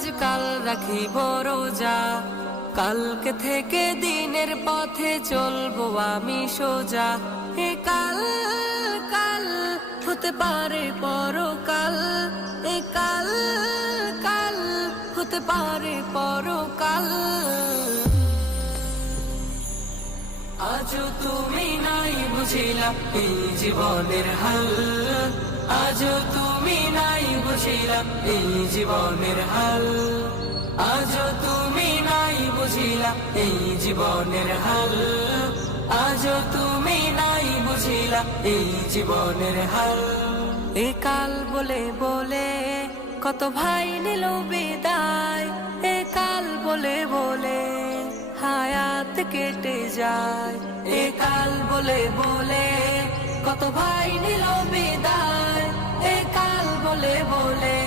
নামাজ কাল রাখিব রোজা, কালকে থেকে দিনের পথে চলবো আমি সোজা। এ কাল কাল হতে পারে পরকাল, এ কাল কাল হতে পারে পরকাল। আজও তুমি নাই বুঝিলা এই জীবনের হাল, আজও তুমি নাই বুঝিলা এই জীবনের হাল, আজও তুমি নাই বুঝিলা এই জীবনের হাল, আজও তুমি নাই বুঝিলা এই জীবনের হাল। এ কাল বলে বলে কত ভাই নিল বিদায়, এ কাল বলে বলে হায়াত কেটে যায়, এ কাল বলে বলে কত ভাই নিল বিদায়, এ কাল বলে বলে